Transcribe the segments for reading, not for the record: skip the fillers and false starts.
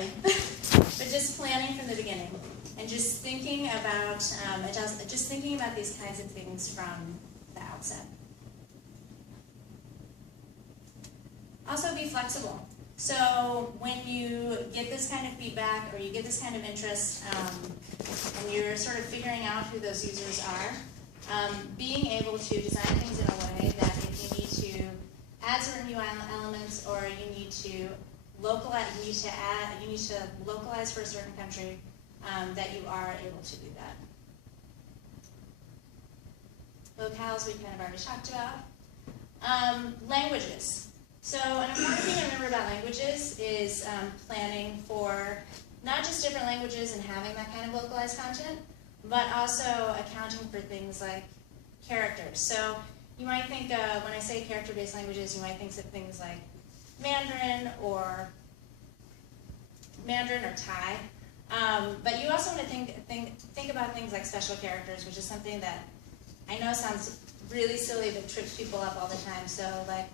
everybody, but just planning from the beginning and just thinking about these kinds of things from the outset. Also, be flexible. So when you get this kind of feedback or you get this kind of interest, and you're sort of figuring out who those users are, being able to design things in a way that if you need to add certain UI elements or you need to localize, you need to localize for a certain country, that you are able to do that. Locales we kind of already talked about. Languages. So an important thing to remember about languages is planning for not just different languages and having that kind of localized content, but also accounting for things like characters. So you might think, when I say character-based languages, you might think of things like Mandarin or Thai. But you also want to think about things like special characters, which is something that I know sounds really silly but trips people up all the time. So like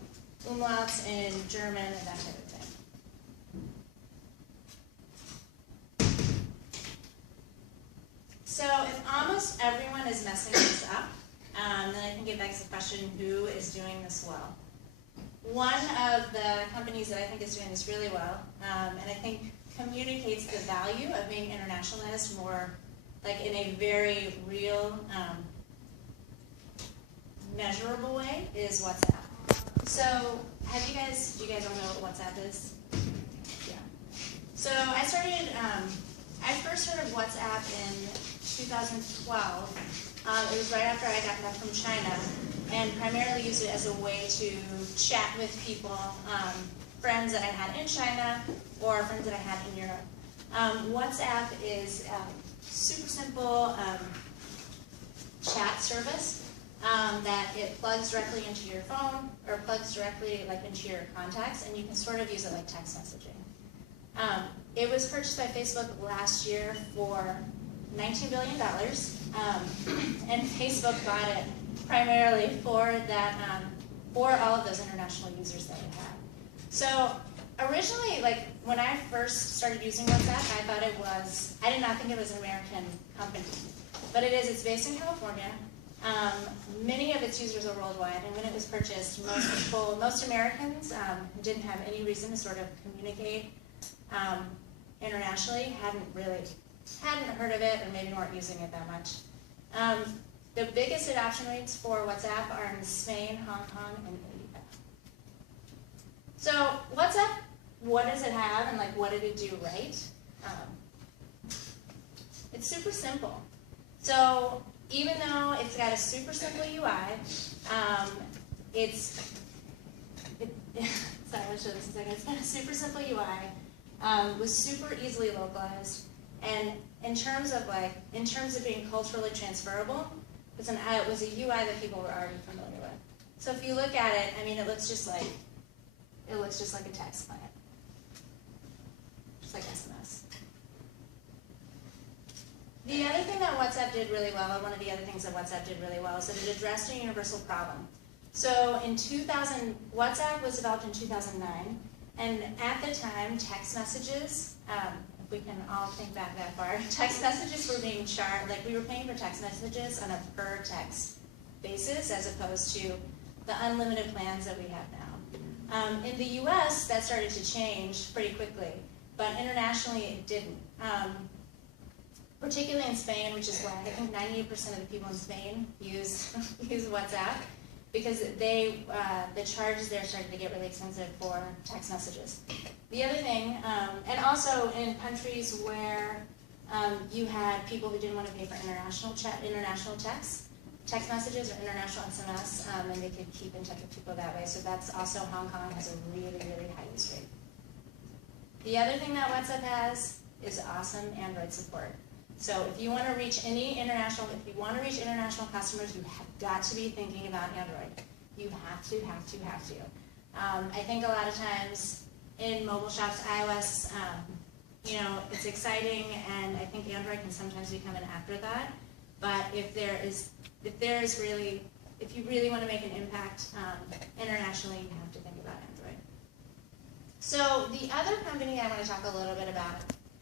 umlauts in German and that type of thing. So if almost everyone is messing this up, then I think it begs the question, who is doing this well? One of the companies that I think is doing this really well, and I think communicates the value of being internationalized more like in a very real, measurable way, is WhatsApp. So, do you guys all know what WhatsApp is? Yeah. So I first heard of WhatsApp in 2012. It was right after I got back from China, and primarily used it as a way to chat with people, friends that I had in China or friends that I had in Europe. WhatsApp is a super simple chat service. That it plugs directly into your phone or plugs directly into your contacts, and you can sort of use it like text messaging. It was purchased by Facebook last year for $19 billion, and Facebook bought it primarily for that, for all of those international users that it had. So originally, when I first started using WhatsApp, I did not think it was an American company, but it is. It's based in California. Many of its users are worldwide, and when it was purchased, most Americans didn't have any reason to sort of communicate internationally, hadn't heard of it, or maybe weren't using it that much. The biggest adoption rates for WhatsApp are in Spain, Hong Kong, and India. So WhatsApp, what does it have, and what did it do right? It's super simple. So even though it's got a super simple UI, it's got a super simple UI, was super easily localized, and in terms of being culturally transferable, it was a UI that people were already familiar with. So if you look at it, it looks just like a text client, just like SMS. The other thing that WhatsApp did really well, and one of the other things that WhatsApp did really well, is that it addressed a universal problem. So in 2000, WhatsApp was developed in 2009, and at the time, text messages, if we can all think back that far, text messages were being charged, we were paying for text messages on a per text basis, as opposed to the unlimited plans that we have now. In the US, that started to change pretty quickly, but internationally it didn't. Particularly in Spain, which is why I think 98% of the people in Spain use WhatsApp, because the charges there started to get really expensive for text messages. The other thing, and also in countries where you had people who didn't want to pay for international text messages or international SMS, and they could keep in touch with people that way. So that's also, Hong Kong has a really, really high use rate. The other thing that WhatsApp has is awesome Android support. So if you want to reach international customers, you have got to be thinking about Android. You have to. I think a lot of times in mobile shops, iOS, it's exciting, and I think Android can sometimes become an afterthought. But if you really want to make an impact internationally, you have to think about Android. So the other company I want to talk a little bit about